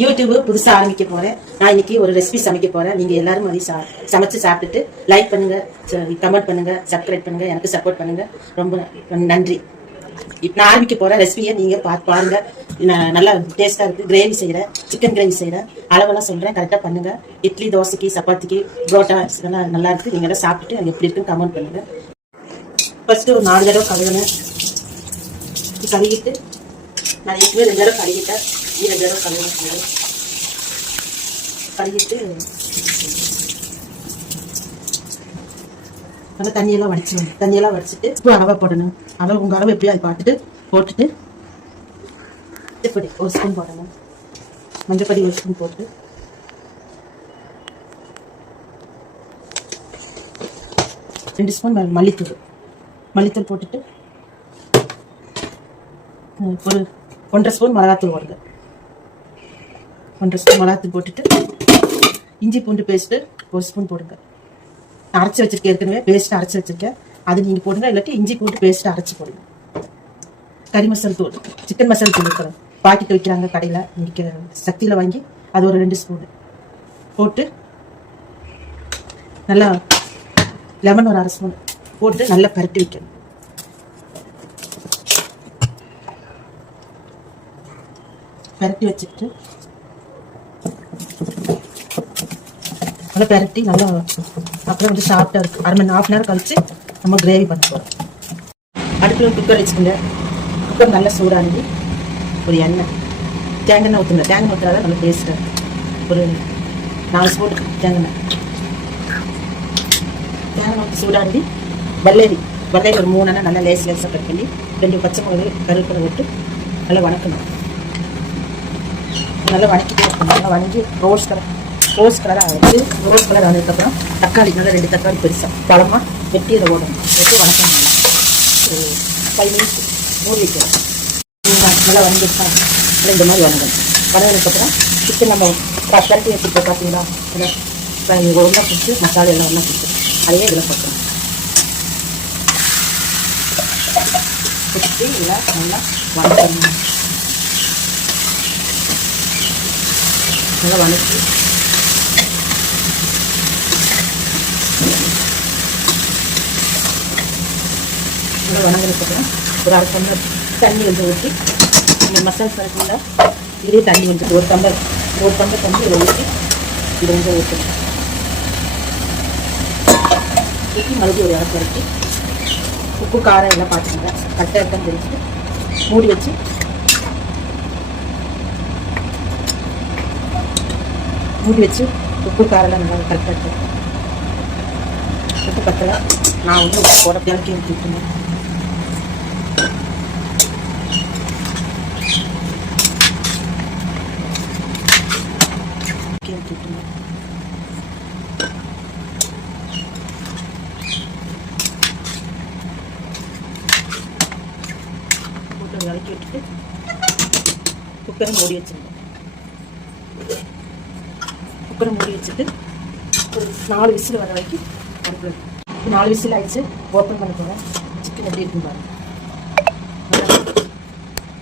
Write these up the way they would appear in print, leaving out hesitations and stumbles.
YouTube புதுசாக ஆரம்பிக்க போகிறேன். நான் இன்னைக்கு ஒரு ரெசிபி சமைக்க போகிறேன். நீங்கள் எல்லாரும் அதை சமைச்சு சாப்பிட்டுட்டு லைக் பண்ணுங்கள், கமெண்ட் பண்ணுங்கள், சப்ஸ்கிரைப் பண்ணுங்கள், எனக்கு சப்போர்ட் பண்ணுங்கள். ரொம்ப நன்றி. இப்போ நான் ஆரம்பிக்க போகிறேன் ரெசிபியை நீங்கள் பாருங்கள். நல்லா டேஸ்ட்டாக இருக்குது. கிரேவி செய்கிறேன், சிக்கன் கிரேவி செய்கிறேன். அளவெல்லாம் சொல்கிறேன், கரெக்டாக பண்ணுங்கள். இட்லி, தோசைக்கு, சப்பாத்திக்கு, புரோட்டா இதெல்லாம் நல்லா இருக்குது. நீங்கள் எல்லாம் சாப்பிட்டுட்டு அது எப்படி இருக்குன்னு கமெண்ட் பண்ணுங்கள். ஃபஸ்ட்டு ஒரு 4 தடவை கழுவுனேன். கழுவிட்டு நான் ஏற்கனவே 2 தடவை கழுவிட்டேன். 2 தடவை கழுவிட்டு நல்லா தண்ணியெல்லாம் வடிச்சிடணும். தண்ணியெல்லாம் வடிச்சிட்டு இப்போ அளவாக போடணும். அளவு உங்கள் அளவு எப்படியா பார்த்துட்டு போட்டுட்டு இப்படி 1 ஸ்பூன் போடணும். மஞ்சப்பொடி 1 ஸ்பூன் போட்டு ரெண்டு ஸ்பூன் மல்லித்தூள் போட்டுட்டு ஒரு 1.5 ஸ்பூன் மிளகாத்தூள் போடுங்க. 1.5 ஸ்பூன் மிளகாத்தூள் போட்டுட்டு இஞ்சி பூண்டு பேஸ்ட்டு 1 ஸ்பூன் போடுங்க. நான் அரைச்சி வச்சிருக்கேன், ஏற்கனவே பேஸ்ட்டு அரைச்சி வச்சிருக்கேன், அது நீங்கள் போடுங்க. இல்லாட்டி இஞ்சி பூண்டு பேஸ்ட்டு அரைச்சி போடுங்க. கறி மசாலா தூள், சிக்கன் மசாலா தூள் இருக்கிறோம், பாக்கெட் வைக்கிறாங்க கடையில், இன்னைக்கு சக்தியில் வாங்கி அது ஒரு 2 ஸ்பூன் போட்டு நல்லா லெமன் ஒரு 1/2 ஸ்பூன் போட்டு நல்லா பரட்டி வைக்கணும். பரட்டி வச்சுட்டு நல்லா பரட்டி நல்லா அப்புறம் வந்து சாப்பிட்டா இருக்குது. 1/2 மணி நேரம் கழிச்சு நம்ம கிரேவி பண்ண போகிறோம். அடுப்பில் குக்கர் வச்சுக்கோங்க. குக்கர் நல்லா சூடானது ஒரு எண்ணெய், தேங்காய் ஊற்றுங்க. தேங்காய் ஊற்றுறதா நல்லா டேஸ்ட்டாக. ஒரு 4 ஸ்பூன் தேங்காய் ஊற்றி சூடானது வெள்ளரி ஒரு 3 எண்ணெய் நல்லா லேசாக கட் பண்ணி 2 பச்சை மிளகு கருவேப்பிலை போட்டு நல்லா வணக்கணும். நல்லா வணக்கிட்டே இருக்கணும். நல்லா வணங்கி ரோஸ் கலராக ஆகிடுச்சு. ரோஸ் கலர் ஆனதுக்கப்புறம் தக்காளி நல்லா 2 தக்காளி பெருசாக பழமாக வெட்டி அதை ஓடணும். வெட்டி வணக்கம் ஒரு 5 மினிட்ஸ் மூடி வைக்கணும். நல்லா வணங்கிடுச்சா நல்லா இந்த மாதிரி வணங்கணும். வணங்கினதுக்கப்புறம் சிக்கன் நம்ம பரட்டி வச்சுட்டு பார்த்தீங்களா, இதில் ஒன்றா பிடிச்சி மசாலா எல்லாம் ஒன்றா பிடிச்சி அதையே இதில் போட்டணும். பிடிச்சி இதில் நல்லா வணக்கணும். நல்லா வணக்கி நல்லா வணங்கினதுக்கப்புறம் ஒரு 1/2 டம்ளர் தண்ணி வந்து ஊற்றி இந்த மசாலா பரட்டில் இதே தண்ணி வந்து ஒரு டம்ளர் தண்ணி இதில் ஊற்றி இது வந்து ஊற்றணும். ஊற்றி மறுபடியும் ஒரு இடம் பரட்டி உப்பு காரம் எல்லாம் பார்த்துக்கோங்க. கரெக்டாக தெரிஞ்சுட்டு மூடி வச்சு உப்பு காரெல்லாம் நல்லா கரெக்டாக இருக்கும். உப்பு பத்தலை, நான் வந்து உப்பு போட இறக்கி ஊற்றிட்டுங்க. போட்டு இறக்கி விட்டுட்டு குக்கரை மூடி வச்சுருங்க. குக்கரை மூடி வச்சுட்டு ஒரு 4 விசில் வர வரைக்கும் அடுப்பில் 4 விசில் ஆயிடுச்சு. ஓப்பன் பண்ண போகிறேன். சிக்கன் எப்படி இருக்குன்னு பாருங்கள்.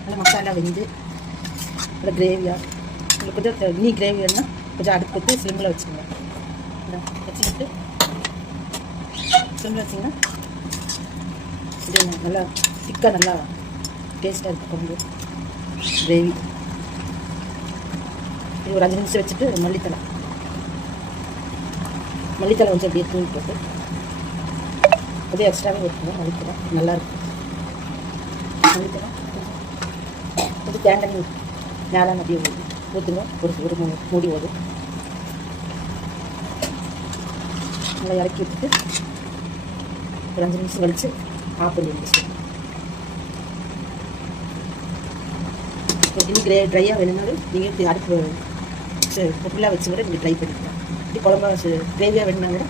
நல்லா மசாலா வெந்து நல்லா கிரேவியாக உங்களுக்கு கொஞ்சம் இனி கிரேவி வேணுன்னா கொஞ்சம் அடுப்பு வச்சு சிம்மில் வச்சுக்கோங்க. வச்சுக்கிட்டு சிம்மில் வச்சிங்கன்னா இது நல்லா திக்காக நல்லா டேஸ்ட்டாக இருக்கும் கொஞ்சம் கிரேவி. இது ஒரு 5 நிமிஷம் வச்சுட்டு மல்லித்தலை கொஞ்சம் அப்படியே தூள் போட்டு அதே எக்ஸ்ட்ராவே ஊற்றுவோம். மல்லித்தலை நல்லாயிருக்கும். மல்லித்தலை கொஞ்சம் தேங்காய் மேலே அப்படியே ஊற்றுங்க. ஒரு மூடி ஓடும். நல்லா இறக்கி விட்டுட்டு ஒரு 5 நிமிஷம் கழிச்சு ஆஃப் பண்ணி வந்துச்சு. இன்னும் ட்ரையாக வேணும்னாலும் நீங்கள் அடுப்பு ஃபுல்லாக வச்சு கூட நீங்கள் ட்ரை பண்ணிக்கலாம். இப்படி குழம்பா கிரேவியாக வேணும்னா கூட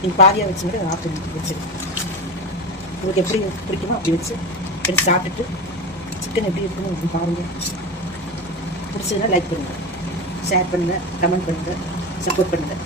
நீங்கள் பாதியாக வச்சு கூட ஆஃப் பண்ணி வச்சுருங்க. உங்களுக்கு எப்படி பிடிக்குமோ அப்படி வச்சு எடுத்து சாப்பிட்டுட்டு சிக்கன் எப்படி இருக்குன்னு அப்படின்னு பாருங்கள். பிடிச்சதுன்னா லைக் பண்ணுங்கள், ஷேர் பண்ணுங்கள், கமெண்ட் பண்ணுங்கள், சப்போர்ட் பண்ணுங்கள்.